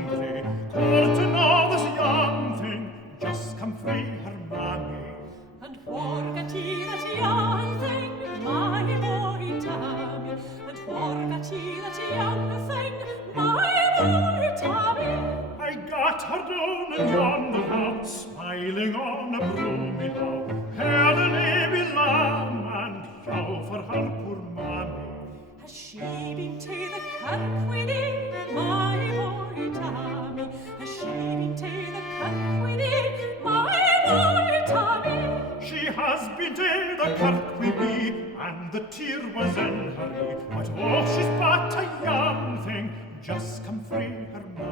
hungry. Call to know this young thing, just come free her mammy. And forget ye that young thing, my boy Tommy. And forget ye that young thing, my boy Tommy. I got her down in yonder house, smiling on a broomy bough. Heard a navy lamb and yow for her poor mammy. Has she been to the kirk with thee, my boy Tommy? Has she been to the kirk with thee, my boy Tommy? She has been to the kirk with me, and the tear was in her eye. But oh, she's but a young thing, just come free her mammy.